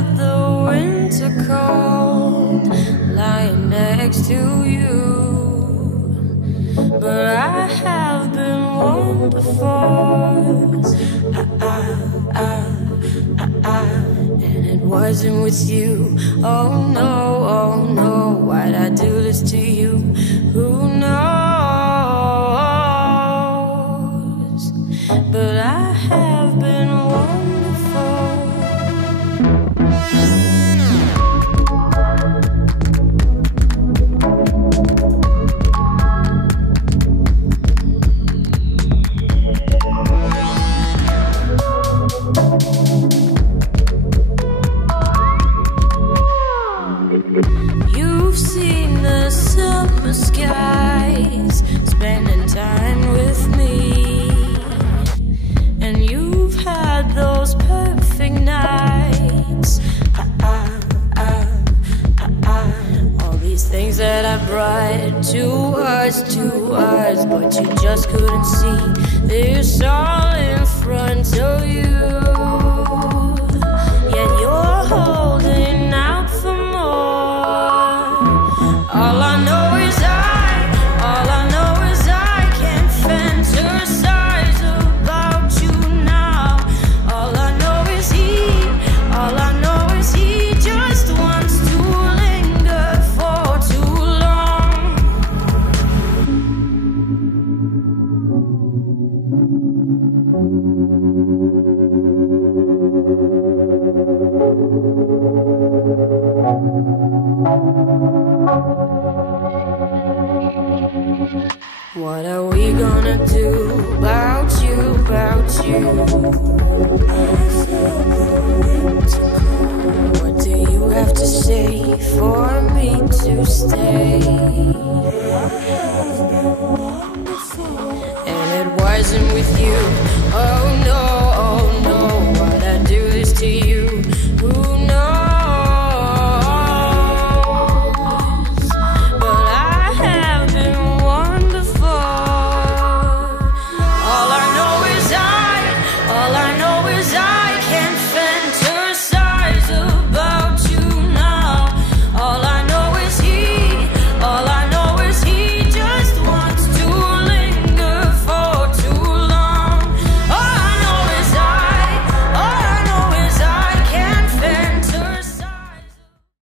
felt the winter cold lying next to you. But I have been warm before, and it wasn't with you. Oh no, why'd I do this to you? Who knows? But I have been wonderful. You've seen the summer skies, spending time with me, and you've had those perfect nights. All these things that I brought to us, but you just couldn't see this all in front of you. Yet you're holding out for more. All I know is I can't fantasize about you now. All I know is he just wants to linger for too long. What are we gonna do about you? What do you have to say for me to stay? And it wasn't with you. Oh no.